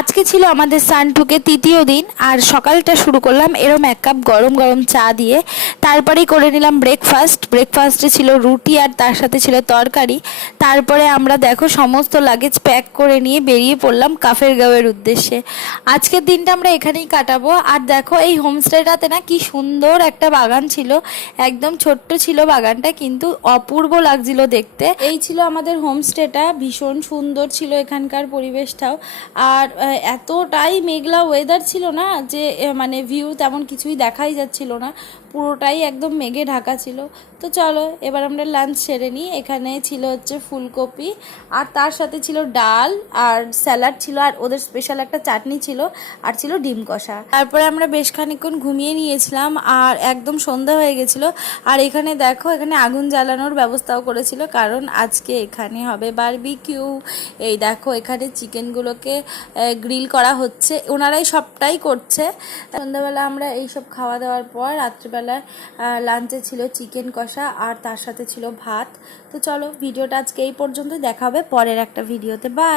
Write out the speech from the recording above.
আজকে ছিল আমাদের সানটুকে তৃতীয় দিন, আর সকালটা শুরু করলাম এরম এক কাপ গরম গরম চা দিয়ে। তারপরেই করে নিলাম ব্রেকফাস্টে ছিল রুটি আর তার সাথে ছিল তরকারি। তারপরে আমরা দেখো সমস্ত লাগেজ প্যাক করে নিয়ে বেরিয়ে পড়লাম কাফেরগাঁওয়ের উদ্দেশ্যে। আজকের দিনটা আমরা এখানেই কাটাবো। আর দেখো এই হোমস্টেটাতে না কি সুন্দর একটা বাগান ছিল, একদম ছোট্ট ছিল বাগানটা, কিন্তু অপূর্ব লাগছিল দেখতে। এই ছিল আমাদের হোমস্টেটা, ভীষণ সুন্দর ছিল এখানকার পরিবেশটাও। আর এতটাই মেঘলা ওয়েদার ছিল না যে মানে ভিউ তেমন কিছুই দেখাই যাচ্ছিল না, পুরোটাই একদম মেঘে ঢাকা ছিল। তো চলো এবার আমরা লাঞ্চ সেরে নিই। এখানে ছিল হচ্ছে ফুলকপি, আর তার সাথে ছিল ডাল আর স্যালাড ছিল, আর ওদের স্পেশাল একটা চাটনি ছিল, আর ছিল ডিম কষা। তারপরে আমরা বেশ খানিকক্ষণ ঘুমিয়ে নিয়েছিলাম, আর একদম সন্ধ্যা হয়ে গেছিলো। আর এখানে দেখো এখানে আগুন জ্বালানোর ব্যবস্থাও করেছিল, কারণ আজকে এখানে হবে বারবিকিউ। এই দেখো এখানে চিকেনগুলোকে গ্রিল করা হচ্ছে, ওনারাই সবটাই করছে। সন্ধ্যাবেলা আমরা এইসব খাওয়া দাওয়ার পর রাত্রিবেলা লাঞ্চে ছিল চিকেন কষা, আর তার সাথে ছিল ভাত। তো চলো ভিডিওটা আজকে এই পর্যন্ত, দেখা হবে পরের একটা ভিডিওতে। বাই।